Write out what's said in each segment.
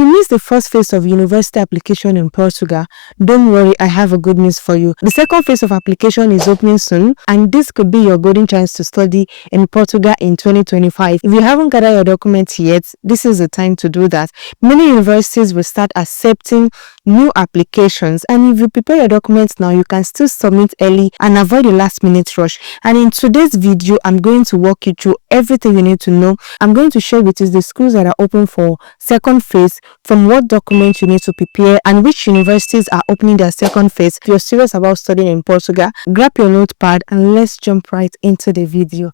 you missed the first phase of university application in Portugal, don't worry, I have a good news for you. The second phase of application is opening soon, and this could be your golden chance to study in Portugal in 2025. If you haven't gathered your documents yet, this is the time to do that. Many universities will start accepting new applications, and if you prepare your documents now, you can still submit early and avoid a last minute rush. And in today's video, I'm going to walk you through everything you need to know. I'm going to share with you the schools that are open for second phase, from what documents you need to prepare, and which universities are opening their second phase. If you're serious about studying in Portugal, grab your notepad and let's jump right into the video.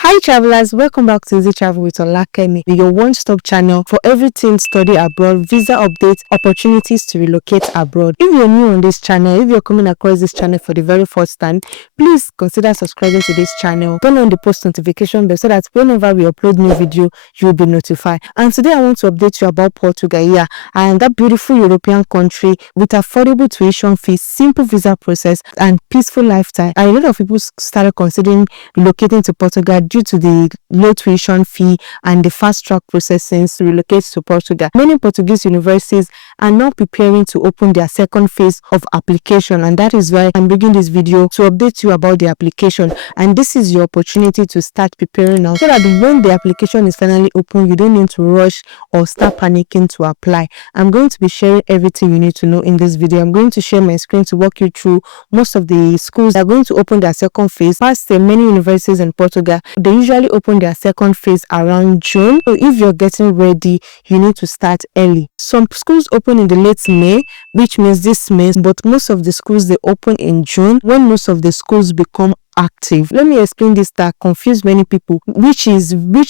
Hi travelers, welcome back to Easy Travel with Olakemi, your one-stop channel for everything study abroad, visa updates, opportunities to relocate abroad. If you're new on this channel, if you're coming across this channel for the very first time, please consider subscribing to this channel. Turn on the post notification bell so that whenever we upload new video, you'll be notified. And today I want to update you about Portugal, and that beautiful European country with affordable tuition fees, simple visa process, and peaceful lifestyle. And a lot of people started considering relocating to Portugal due to the low tuition fee and the fast-track processing to relocate to Portugal. Many Portuguese universities are now preparing to open their second phase of application, and that is why I'm bringing this video to update you about the application. And this is your opportunity to start preparing now, so that when the application is finally open, you don't need to rush or start panicking to apply. I'm going to be sharing everything you need to know in this video. I'm going to share my screen to walk you through most of the schools that are going to open their second phase. Past many universities in Portugal, they usually open their second phase around June. So if you're getting ready, you need to start early. Some schools open in the late May, which means this May, but most of the schools, they open in June, when most of the schools become active. Let me explain this that confuse many people, which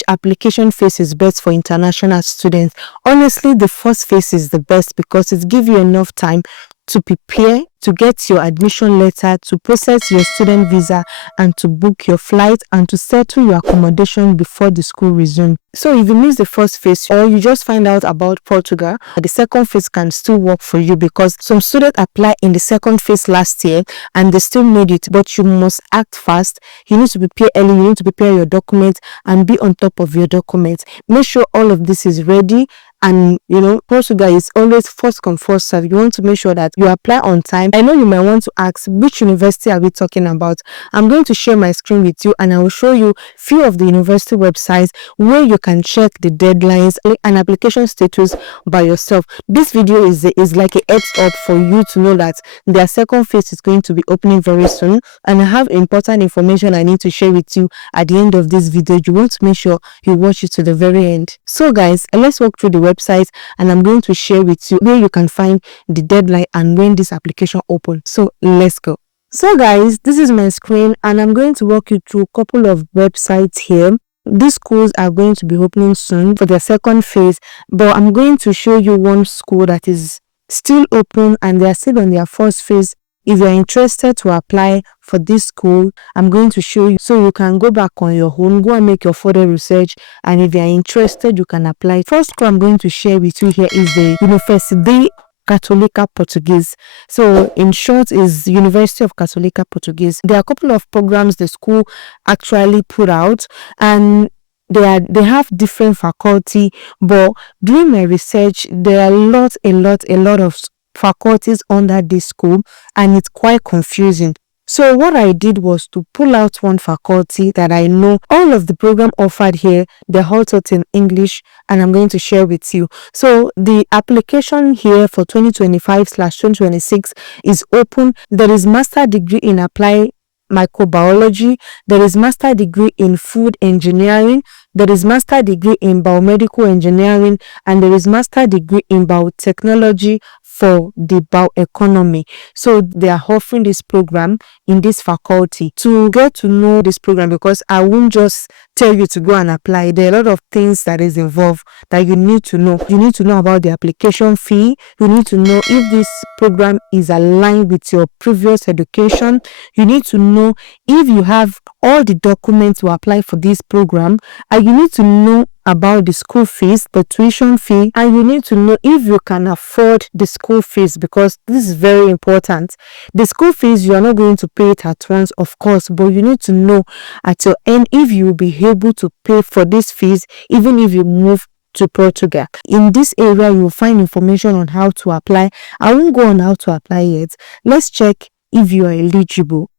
application phase is best for international students. Honestly, the first phase is the best because it gives you enough time to prepare, to get your admission letter, to process your student visa, and to book your flight, and to settle your accommodation before the school resumes. So if you miss the first phase or you just find out about Portugal, the second phase can still work for you, because some students applied in the second phase last year and they still made it, but you must act fast. You need to prepare early, you need to prepare your documents and be on top of your documents. Make sure all of this is ready. And Portugal is always first come first serve. You want to make sure that you apply on time. I know you might want to ask, which university are we talking about? I'm going to share my screen with you, and I will show you few of the university websites where you can check the deadlines and application status by yourself. This video is like a heads up for you to know that their second phase is going to be opening very soon, and I have important information I need to share with you at the end of this video. You want to make sure you watch it to the very end. So guys, let's walk through the website, and I'm going to share with you where you can find the deadline and when this application opens. So let's go. So guys, this is my screen, and I'm going to walk you through a couple of websites here. These schools are going to be opening soon for their second phase, but I'm going to show you one school that is still open and they are still on their first phase. If you're interested to apply for this school, I'm going to show you, so you can go back on your own, go and make your further research, and if you're interested, you can apply. First school I'm going to share with you here is the Universidade Católica Portuguesa. So in short is University of Católica Portuguesa. There are a couple of programs the school actually put out, and they have different faculty, but during my research, there are a lot of faculties under this school, and it's quite confusing. So what I did was to pull out one faculty that I know all of the program offered here. They're all taught in English, and I'm going to share with you. So the application here for 2025/2026 is open. There is master degree in applied microbiology, there is master degree in food engineering, there is master degree in biomedical engineering, and there is master degree in biotechnology for the bioeconomy. So they are offering this program in this faculty. To get to know this program, because I won't just tell you to go and apply. There are a lot of things that is involved that you need to know. You need to know about the application fee. You need to know if this program is aligned with your previous education. You need to know if you have all the documents to apply for this program, and you need to know about the school fees, the tuition fee, and you need to know if you can afford the school fees, because this is very important. The school fees, you are not going to pay it at once, of course, but you need to know at your end if you will be able to pay for these fees even if you move to Portugal. In this area, you will find information on how to apply. I won't go on how to apply yet. Let's check if you are eligible.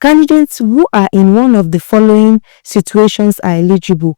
Candidates who are in one of the following situations are eligible.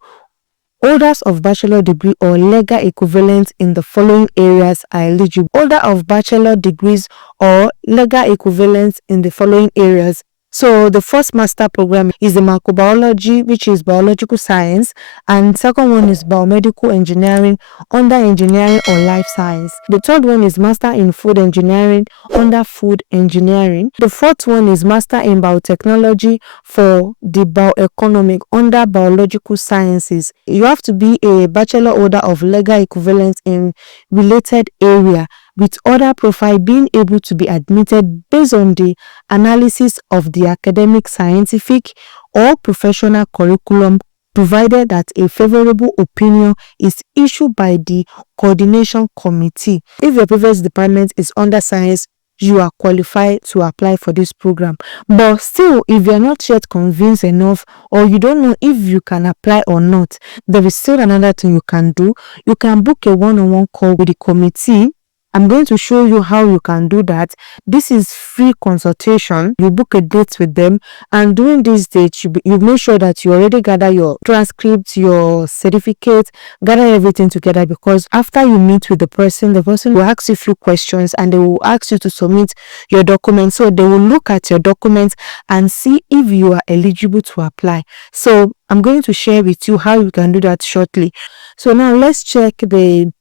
Holders of bachelor degree or legal equivalents in the following areas are eligible. Holder of bachelor degrees or legal equivalents in the following areas. So the first master program is the microbiology, which is biological science, and second one is biomedical engineering under engineering or life science. The third one is master in food engineering under food engineering. The fourth one is master in biotechnology for the bioeconomic under biological sciences. You have to be a bachelor holder of legal equivalents in related area, with other profile being able to be admitted based on the analysis of the academic, scientific, or professional curriculum, provided that a favorable opinion is issued by the coordination committee. If your previous department is under science, you are qualified to apply for this program. But still, if you are not yet convinced enough, or you don't know if you can apply or not, there is still another thing you can do. You can book a one-on-one call with the committee. I'm going to show you how you can do that. This is free consultation. You book a date with them, and during this date, you make sure that you already gather your transcript, your certificate, gather everything together, because after you meet with the person will ask you a few questions and they will ask you to submit your documents. So they will look at your documents and see if you are eligible to apply. So I'm going to share with you how you can do that shortly. So now let's check the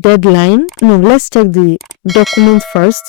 deadline. No, let's check the document first.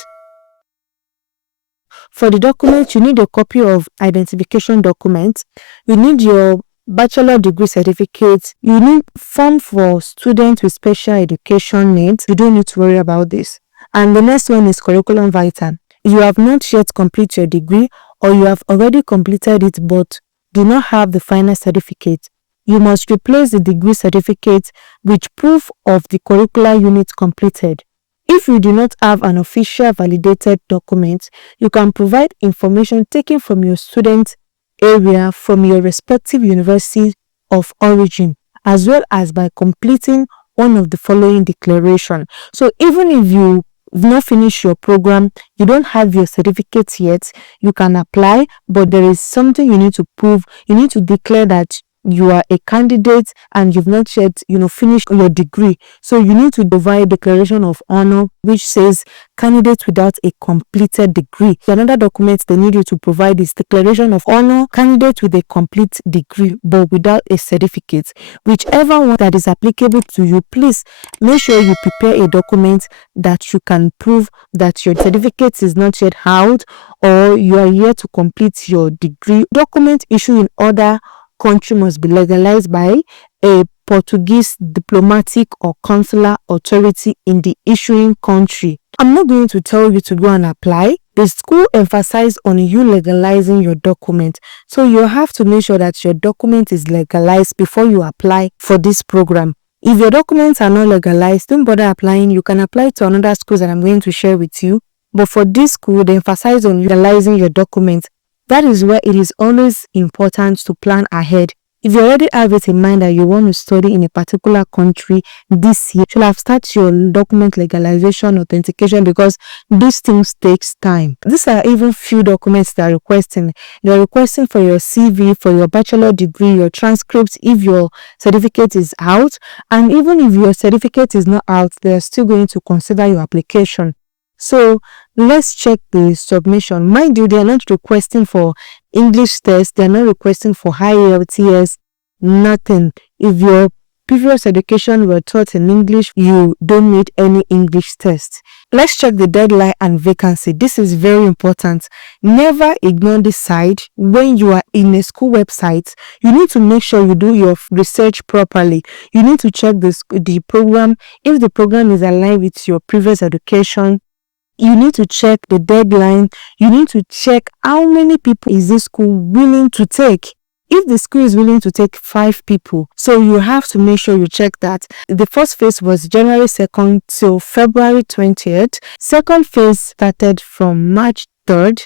For the document, you need a copy of identification document. You need your bachelor degree certificate. You need form for students with special education needs. You don't need to worry about this. And the next one is curriculum vitae. You have not yet completed your degree, or you have already completed it but do not have the final certificate. You must replace the degree certificate with proof of the curricular unit completed. If you do not have an official validated document, you can provide information taken from your student area from your respective university of origin, as well as by completing one of the following declaration. So even if you not finish your program, you don't have your certificate yet, you can apply, but there is something you need to prove. You need to declare that you are a candidate and you've not yet, finished your degree. So you need to provide declaration of honor, which says candidate without a completed degree. Another document they need you to provide is declaration of honor, candidate with a complete degree but without a certificate. Whichever one that is applicable to you, please make sure you prepare a document that you can prove that your certificate is not yet out or you are yet to complete your degree. Document issued in other country must be legalized by a Portuguese diplomatic or consular authority in the issuing country. I'm not going to tell you to go and apply. The school emphasizes on you legalizing your document. So you have to make sure that your document is legalized before you apply for this program. If your documents are not legalized, don't bother applying. You can apply to another school that I'm going to share with you. But for this school, they emphasize on legalizing your documents. That is where it is always important to plan ahead. If you already have it in mind that you want to study in a particular country this year, you should have started your document legalization authentication, because these things takes time. These are even few documents they are requesting. They are requesting for your CV, for your bachelor degree, your transcripts if your certificate is out, and even if your certificate is not out, they are still going to consider your application. So let's check the submission. Mind you, they are not requesting for English test. They are not requesting for high IELTS, nothing. If your previous education were taught in English, you don't need any English test. Let's check the deadline and vacancy. This is very important. Never ignore this side. When you are in a school website, you need to make sure you do your research properly. You need to check the program. If the program is aligned with your previous education, you need to check the deadline. You need to check how many people is this school willing to take. If the school is willing to take 5 people, so you have to make sure you check that. The first phase was January 2nd till February 20th. Second phase started from March 3rd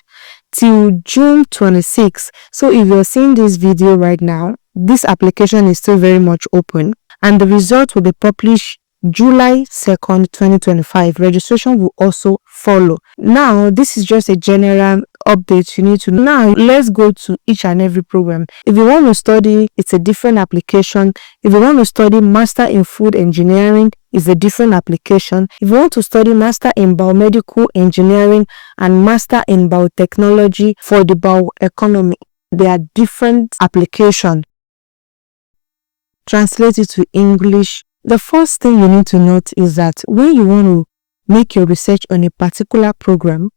till June 26th. So if you're seeing this video right now, this application is still very much open, and the result will be published July 2nd, 2025. Registration will also follow. Now, this is just a general update you need to know. Now, let's go to each and every program. If you want to study, it's a different application. If you want to study Master in Food Engineering, it's a different application. If you want to study Master in Biomedical Engineering and Master in Biotechnology for the bioeconomy, they are different applications. Translate it to English. The first thing you need to note is that when you want to make your research on a particular program,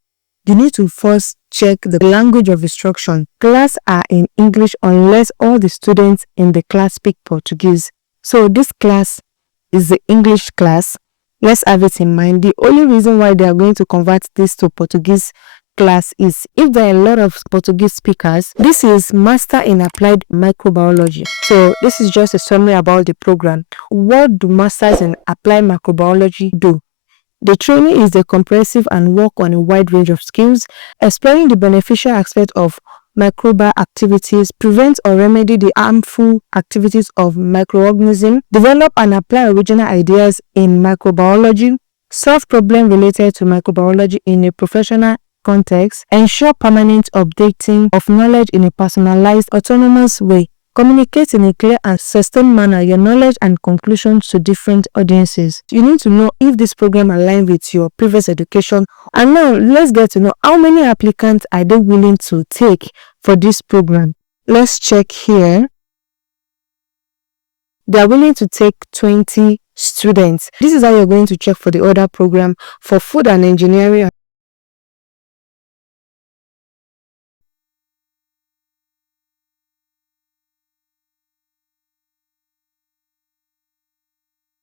you need to first check the language of instruction. Class are in English unless all the students in the class speak Portuguese. So this class is the English class. Let's have it in mind. The only reason why they are going to convert this to Portuguese class is if there are a lot of Portuguese speakers. This is Master in Applied Microbiology. So this is just a summary about the program. What do Masters in Applied Microbiology do? The training is the comprehensive and work on a wide range of skills, exploring the beneficial aspect of microbial activities, prevent or remedy the harmful activities of microorganisms, develop and apply original ideas in microbiology, solve problems related to microbiology in a professional context, ensure permanent updating of knowledge in a personalized, autonomous way, communicate in a clear and sustained manner your knowledge and conclusions to different audiences. You need to know if this program aligns with your previous education. And now let's get to know how many applicants are they willing to take for this program. Let's check here. They are willing to take 20 students. This is how you're going to check for the other program. For food and engineering,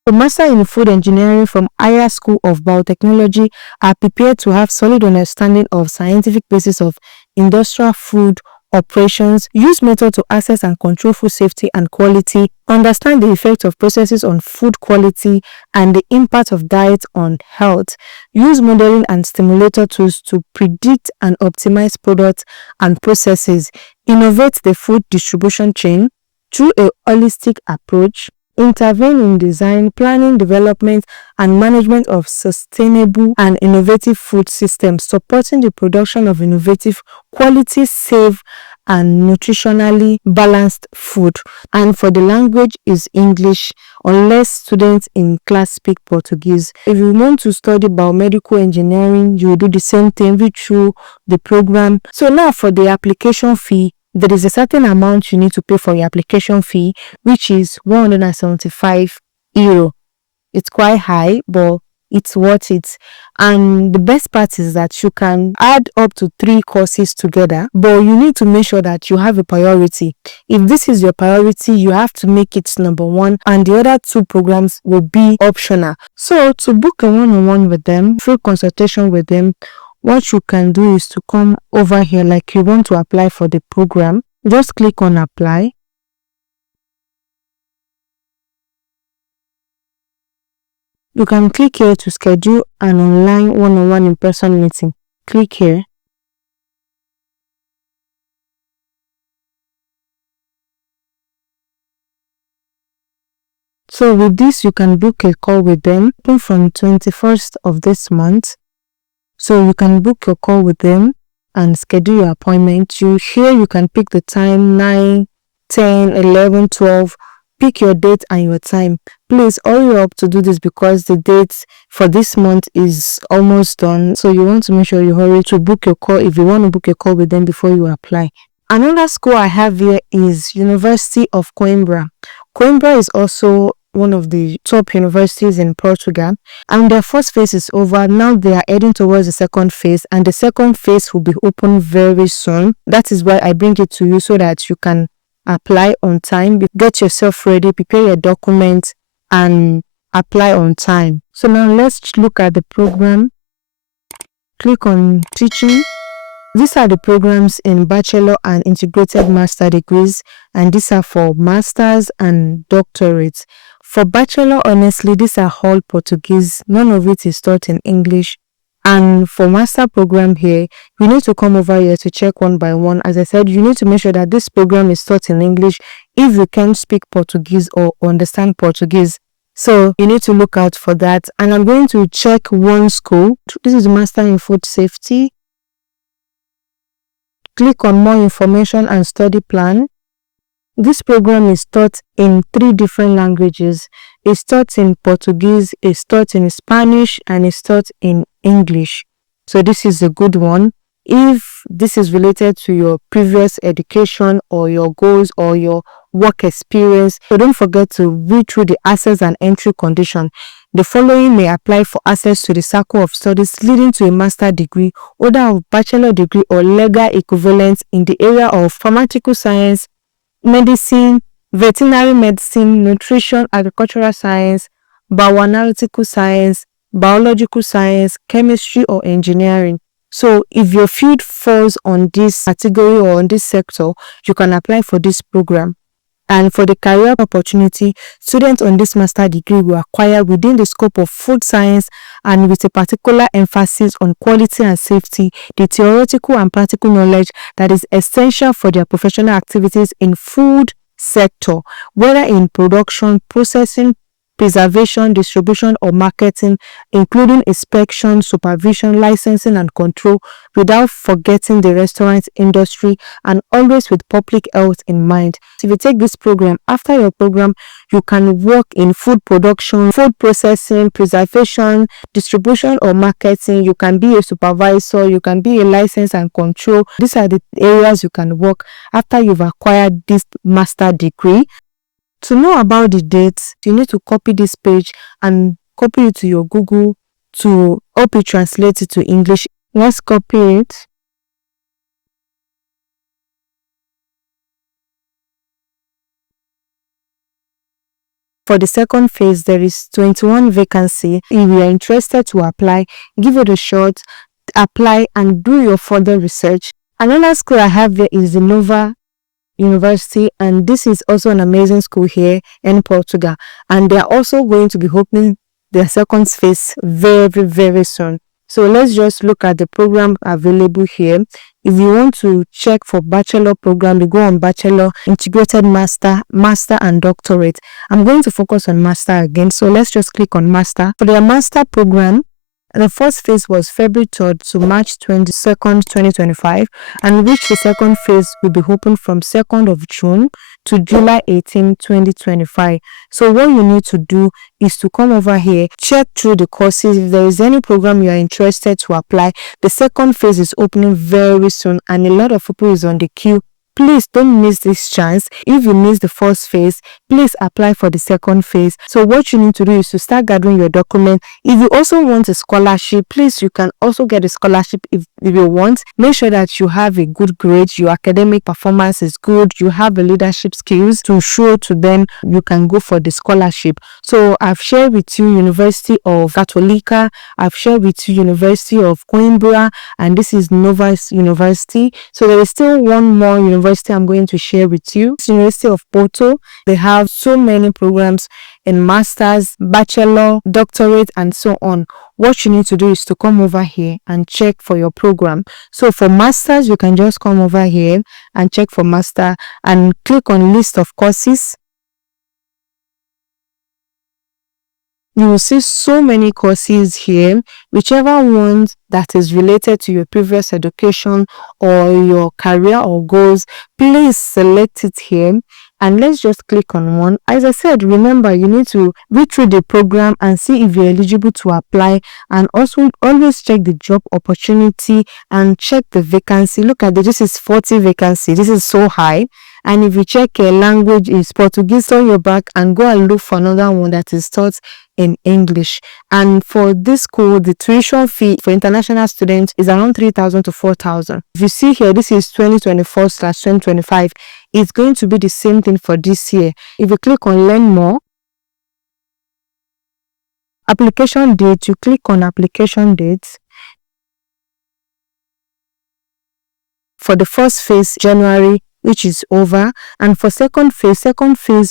the Master in Food Engineering from Higher School of Biotechnology are prepared to have solid understanding of scientific basis of industrial food operations, use method to assess and control food safety and quality, understand the effect of processes on food quality and the impact of diet on health, use modeling and stimulator tools to predict and optimize products and processes, innovate the food distribution chain through a holistic approach, intervene in design, planning, development, and management of sustainable and innovative food systems, supporting the production of innovative, quality, safe, and nutritionally balanced food. And for the language is English, unless students in class speak Portuguese. If you want to study biomedical engineering, you do the same thing through the program. So now for the application fee, there is a certain amount you need to pay for your application fee, which is €175. It's quite high, but it's worth it. And the best part is that you can add up to 3 courses together, but you need to make sure that you have a priority. If this is your priority, you have to make it number 1, and the other 2 programs will be optional. So to book a one-on-one with them, free consultation with them, what you can do is to come over here like you want to apply for the program. Just click on apply. You can click here to schedule an online one-on-one in-person meeting. Click here. So with this, you can book a call with them from 21st of this month. So you can book your call with them and schedule your appointment. Here you can pick the time, 9, 10, 11, 12. Pick your date and your time. Please hurry up to do this because the date for this month is almost done. So you want to make sure you hurry to book your call if you want to book a call with them before you apply. Another school I have here is University of Coimbra. Coimbra is also one of the top universities in Portugal. And their first phase is over. Now they are heading towards the second phase, and the second phase will be open very soon. That is why I bring it to you so that you can apply on time, get yourself ready, prepare your documents, and apply on time. So now let's look at the program. Click on teaching. These are the programs in bachelor and integrated master degrees, and these are for masters and doctorates. For bachelor, honestly, these are all Portuguese. None of it is taught in English. And for master program here, you need to come over here to check one by one. As I said, you need to make sure that this program is taught in English if you can't speak Portuguese or understand Portuguese. So you need to look out for that. And I'm going to check one school. This is Master in Food Safety. Click on more information and study plan. This program is taught in 3 different languages. It's taught in Portuguese, it's taught in Spanish, and it's taught in English. So this is a good one. If this is related to your previous education or your goals or your work experience, so don't forget to read through the access and entry condition. The following may apply for access to the circle of studies leading to a master degree, order of bachelor degree or legal equivalent in the area of pharmaceutical science, medicine, veterinary medicine, nutrition, agricultural science, bioanalytical science, biological science, chemistry or engineering. So if your field falls on this category or on this sector, you can apply for this program. And for the career opportunity, students on this master degree will acquire within the scope of food science and with a particular emphasis on quality and safety, the theoretical and practical knowledge that is essential for their professional activities in food sector, whether in production, processing, preservation, distribution, or marketing, including inspection, supervision, licensing, and control, without forgetting the restaurant industry, and always with public health in mind. So if you take this program, after your program, you can work in food production, food processing, preservation, distribution, or marketing. You can be a supervisor, you can be a license and control. These are the areas you can work after you've acquired this master degree. To know about the dates, you need to copy this page and copy it to your Google to help you translate it to English. Let's copy it. For the second phase, there is 21 vacancy. If you are interested to apply, give it a shot, apply and do your further research. Another school I have there is the Nova University, and this is also an amazing school here in Portugal, and they are also going to be opening their second phase very, very soon. So let's just look at the program available here. If you want to check for bachelor program, you go on bachelor, integrated master, master and doctorate. I'm going to focus on master again, so let's just click on master. For their master program, the first phase was February 3rd to March 22nd, 2025, and which the second phase will be open from 2nd of June to July 18, 2025. So what you need to do is to come over here, check through the courses. If there is any program you are interested to apply, the second phase is opening very soon, and a lot of people is on the queue. Please don't miss this chance. If you miss the first phase, please apply for the second phase. So what you need to do is to start gathering your document. If you also want a scholarship, please, you can also get a scholarship if you want. Make sure that you have a good grade, your academic performance is good, you have the leadership skills to show to them, you can go for the scholarship. So I've shared with you University of Católica, I've shared with you University of Coimbra, and this is Nova University. So there is still one more university I'm going to share with you. It's University of Porto. They have so many programs in masters, bachelor, doctorate, and so on. What you need to do is to come over here and check for your program. So for masters, you can just come over here and check for master and click on list of courses. You will see so many courses here, whichever one that is related to your previous education or your career or goals. Please select it here and let's just click on one. As I said, remember you need to read through the program and see if you're eligible to apply, and also always check the job opportunity and check the vacancy. Look at this is 40 vacancy. This is so high. And if you check a language is Portuguese on your back, and go and look for another one that is taught in English. And for this school, the tuition fee for international students is around 3,000 to 4,000. If you see here, this is 2024/2025. It's going to be the same thing for this year. If you click on learn more, application date, you click on application dates. For the first phase, January, which is over, and for second phase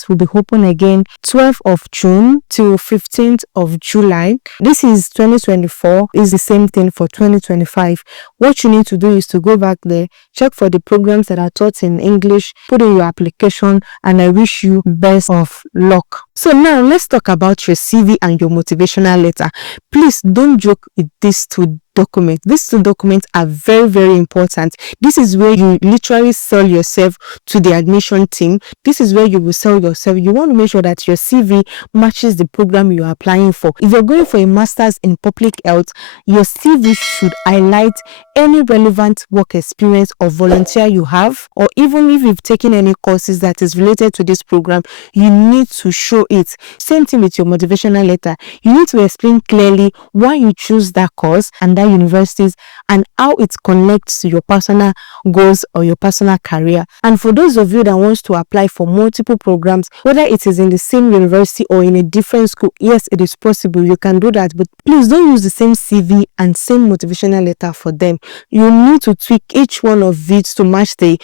will be open again 12th of June till 15th of July. This is 2024, is the same thing for 2025. What you need to do is to go back there, check for the programs that are taught in English, put in your application, and I wish you best of luck. So now let's talk about your CV and your motivational letter. Please don't joke with these two documents. These two documents are very, very important. This is where you literally sell yourself to the admission team. This is where you will sell yourself. You want to make sure that your CV matches the program you are applying for. If you're going for a master's in public health, your CV should highlight any relevant work experience or volunteer you have, or even if you've taken any courses that is related to this program, you need to show it. Same thing with your motivational letter. You need to explain clearly why you choose that course and that universities and how it connects to your personal goals or your personal career. And for those of you that wants to apply for multiple programs, whether it is in the same university or in a different school, yes, it is possible. You can do that, but please don't use the same CV and same motivational letter for them. You need to tweak each one of it to match the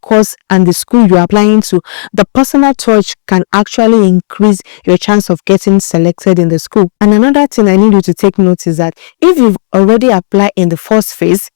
course and the school you're applying to. The personal touch can actually increase your chance of getting selected in the school. And another thing I need you to take note is that if you've already applied in the first phase,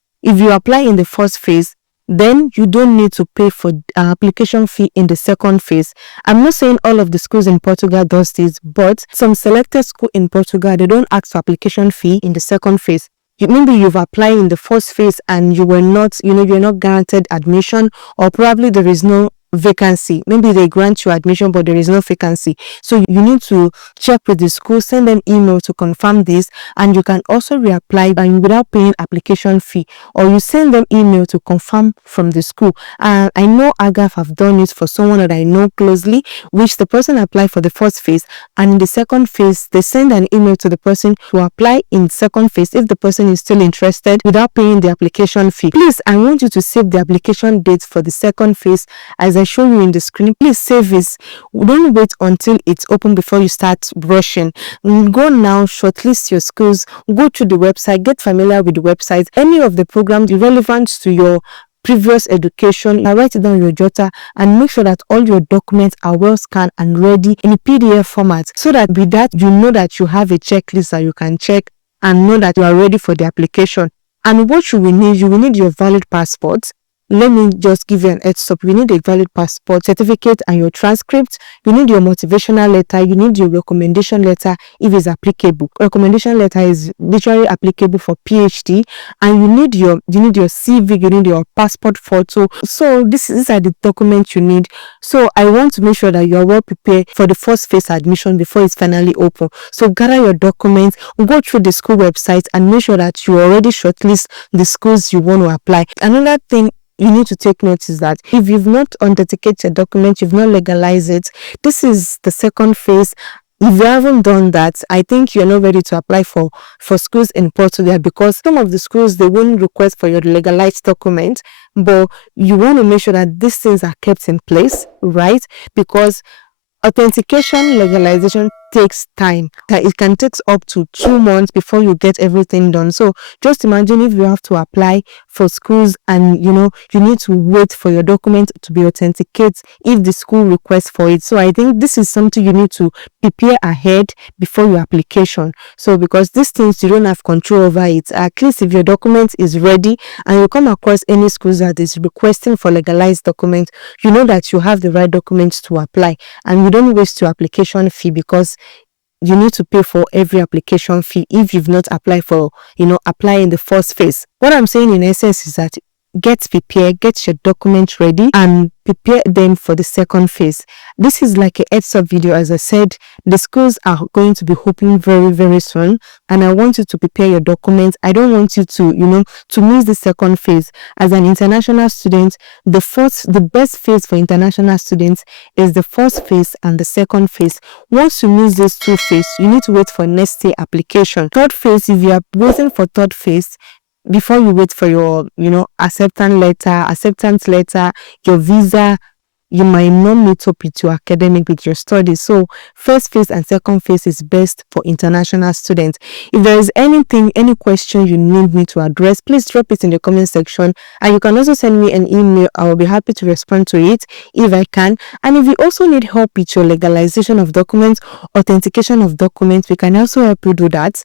then you don't need to pay for application fee in the second phase. I'm not saying all of the schools in Portugal does this, but some selected school in Portugal, they don't ask for application fee in the second phase. Maybe you've applied in the first phase and you were not, you're not guaranteed admission, or probably there is no vacancy. Maybe they grant you admission but there is no vacancy. So you need to check with the school, send them email to confirm this, and you can also reapply and without paying application fee, or you send them email to confirm from the school. And I know AGAF have done it for someone that I know closely, which the person applied for the first phase, and in the second phase they send an email to the person to apply in second phase if the person is still interested without paying the application fee. Please, I want you to save the application date for the second phase as I show you in the screen. Please save this. Don't wait until it's open before you start rushing. Go now, shortlist your schools, go to the website, get familiar with the website. Any of the programs relevant to your previous education, write it down your jotter and make sure that all your documents are well scanned and ready in PDF format, so that with that you know that you have a checklist that you can check and know that you are ready for the application. And what you will need, your valid passport. Let me just give you an heads up. You need a valid passport certificate and your transcript. You need your motivational letter. You need your recommendation letter if it's applicable. Recommendation letter is literally applicable for PhD, and you need your CV. You need your passport photo. So these are the documents you need. So I want to make sure that you are well prepared for the first phase admission before it's finally open. So gather your documents, go through the school website, and make sure that you already shortlist the schools you want to apply. Another thing you need to take note is that if you've not authenticated your document, you've not legalized it, this is the second phase. If you haven't done that, I think you're not ready to apply for schools in Portugal, because some of the schools, they won't request for your legalized document, but you want to make sure that these things are kept in place, right? Because authentication, legalization takes time. It can take up to 2 months before you get everything done. So just imagine if you have to apply for schools and you need to wait for your document to be authenticated if the school requests for it. So I think this is something you need to prepare ahead before your application. So because these things you don't have control over it, at least if your document is ready and you come across any schools that is requesting for legalized document, you know that you have the right documents to apply and you don't waste your application fee, because you need to pay for every application fee if you've not applied for, apply in the first phase. What I'm saying in essence is that get prepared, get your documents ready, and prepare them for the second phase. This is like a heads up video. As I said, the schools are going to be opening very, very soon, and I want you to prepare your documents. I don't want you to, to miss the second phase. As an international student, the best phase for international students is the first phase and the second phase. Once you miss these two phases, you need to wait for next year application. Third phase, if you are waiting for third phase, before you wait for your, acceptance letter, your visa, you might not meet up with your academic, with your studies. So first phase and second phase is best for international students. If there is any question you need me to address, please drop it in the comment section, and you can also send me an email. I will be happy to respond to it if I can. And if you also need help with your legalization of documents, authentication of documents, we can also help you do that.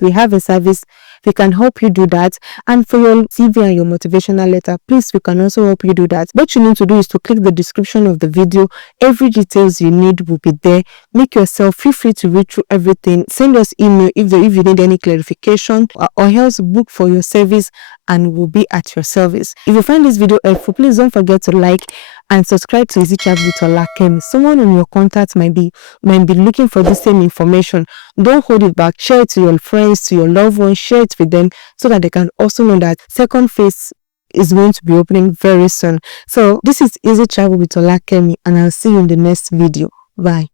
We have a service, we can help you do that. And for your CV and your motivational letter, please, we can also help you do that. What you need to do is to click the description of the video. Every details you need will be there. Feel free to read through everything. Send us email if you need any clarification, or else book for your service and we'll be at your service. If you find this video helpful, please don't forget to like and subscribe to Easy Travel with Olakemi. Someone in your contact might be looking for the same information. Don't hold it back. Share it to your friends, to your loved ones. Share it with them so that they can also know that second phase is going to be opening very soon. So this is Easy Travel with Olakemi, and I'll see you in the next video. Bye.